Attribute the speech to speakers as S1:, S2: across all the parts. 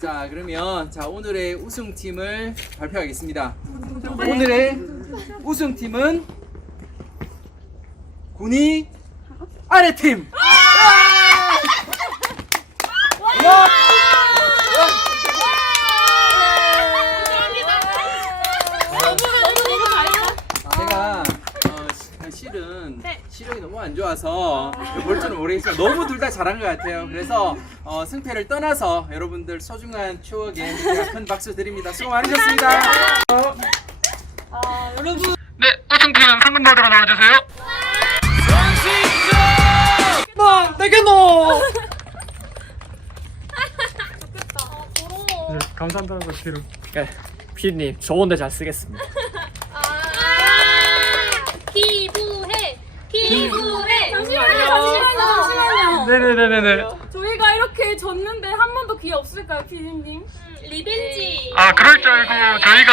S1: 자 그러면 자 오늘의 우승팀을 발표하겠습니다. 오늘의 우승팀은 군이 아래팀. 제가 어, 시- 실은 시력이 너무 안 좋아서 볼 줄은 모르겠지만 너무 둘 다 잘한 것 같아요. 그래서 어, 승패를 떠나서 여러분들 소중한 추억에 제가 큰 박수 드립니다. 수고 많으셨습니다.
S2: 네, 우승팀은 상금 받으러 나와주세요.
S3: 나 내게노.
S2: 네, 감사한다는 거.
S3: 네, 피디님 좋은데 잘 쓰겠습니다.
S4: 기부해 기부해
S5: 잠시만요, 잠시만요.
S2: 네네네네네.
S5: 저희가 이렇게 졌는데 한 번도 기회 없을까요, 피디님?
S4: 리벤지
S2: 아, 그럴 줄 알고 저희가.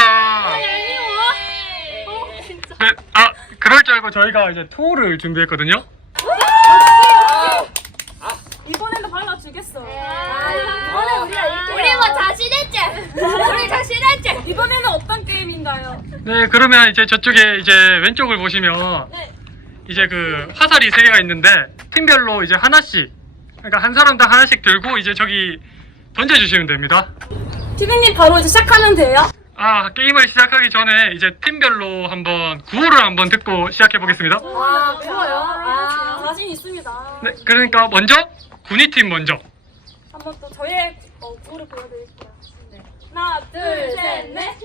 S2: 네, 아, 그럴 줄 알고 저희가 이제 투어를 준비했거든요.
S5: 이번에도 발라주겠어.
S4: 이번에 우리가 우리 뭐 자신했지 우리 자신했지
S5: 이번에는 어떤 게임인가요?
S2: 네, 그러면 이제 저쪽에 이제 왼쪽을 보시면
S4: 네.
S2: 이제 그 화살이 세 개가 있는데 팀별로 이제 하나씩 그러니까 한 사람당 하나씩 들고 이제 저기 던져주시면 됩니다.
S5: 피디님 바로 이제 시작하면 돼요?
S2: 아 게임을 시작하기 전에 이제 팀별로 한번 구호를 한번 듣고 시작해 보겠습니다.
S5: 아, 그거요? 아, 자신 있습니다.
S2: 네, 그러니까 먼저 군이 팀 먼저.
S5: 한번 또 저의 어, 구호를 보여드릴게요. 하나, 둘, 셋, 넷.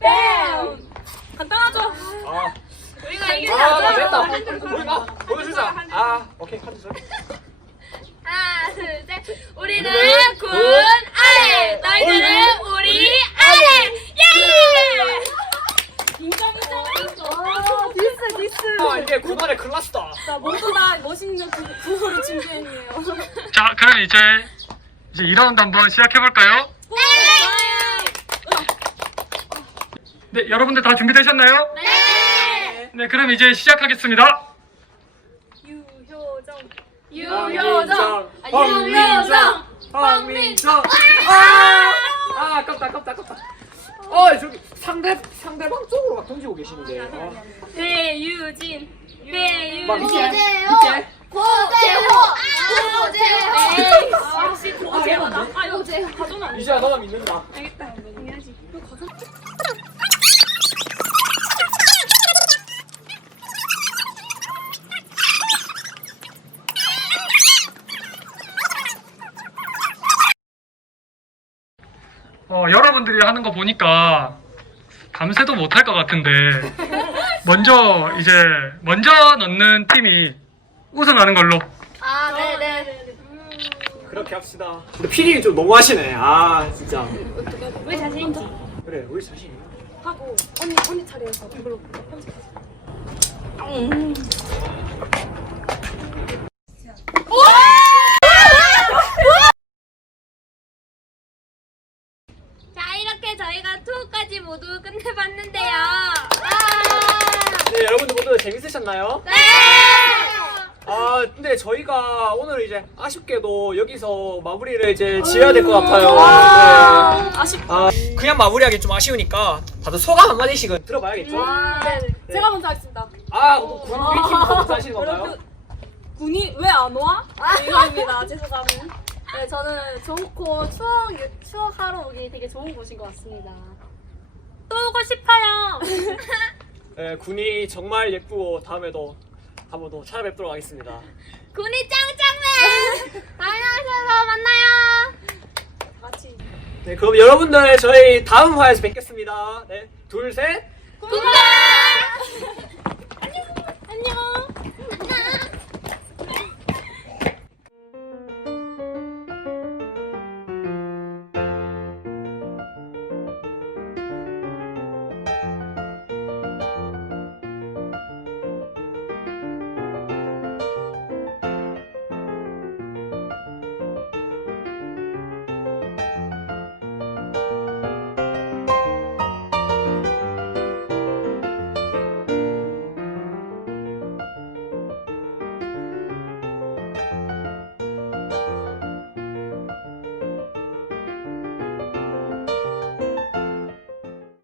S5: 뺨! 간단하죠?
S3: 아,
S4: 우리가
S3: 아,
S4: 이겼다
S3: 나 됐다. 우리가 보여주자. 아, 오케이 카드 줘.
S4: 하나 둘 셋 우리는 군 아래 너희들은 우리 아래 예
S5: 인정. 아, 디스, 디스.
S3: 아, 이게 군안의 클라스다.
S5: 자, 모두 다 멋있는 구, 구호를 준비했네요.
S2: 자, 그럼 이제 이제 2라운드 한번 시작해 볼까요? 네, 여러분들 다 준비되셨나요?
S4: 네
S2: 네, 그럼 이제 시작하겠습니다.
S5: 유효정.
S4: 유효정 아,
S3: 황민정. 황민정. 아, 아, 아깝다, 아깝다, 아깝다. 어, 저기 상대 상대방 쪽으로 막 던지고 계시는데. 어.
S5: 배유진.
S3: 막
S5: 배유진.
S4: 고재호
S5: 에이, 역시 고재호다. 아, 이거 가져는 안 돼.
S3: 이제 너만 믿는다.
S5: 알겠다. 해야지. 이거 가져.
S2: 어, 여러분들이 하는 거 보니까 밤새도 못 할 것 같은데 먼저 이제 먼저 넣는 팀이 우승하는 걸로.
S4: 아 네네
S3: 그렇게 합시다. 근데 피디님 좀 너무하시네. 아, 진짜.
S4: 우리 자신 있지
S3: 그래, 우리 자신 있나?
S5: 하고 언니 언니 차례에서 이걸로 편집해.
S4: 자 이렇게 저희가 투어까지 모두 끝내봤는데요
S3: 네, 여러분들 모두 재밌으셨나요?
S4: 네
S3: 아, 근데 저희가 오늘 이제 아쉽게도 여기서 마무리를 이제 지어야 될 것 같아요. 네.
S5: 아쉽.
S3: 아, 그냥 마무리하기 좀 아쉬우니까 다들 소감 한마디씩은 들어봐야겠죠?
S5: 네, 네. 제가 먼저 하겠습니다.
S3: 아, 뭐, 군 위팀 먼저 하시는 건가요?
S5: 군이 왜 안 와? 이거입니다. 제 소감은. 네, 저는 좋고 추억 추억하러 오기 되게 좋은 곳인 것 같습니다. 또 오고 싶어요.
S3: 네, 군이 정말 예쁘고 다음에도 한번 더 찾아뵙도록 하겠습니다.
S4: 군이 짱짱맨 다음에 오셔서 만나요
S5: 같이.
S3: 네, 그럼 여러분들 저희 다음 화에서 뵙겠습니다. 네, 둘, 셋.
S4: 굿바이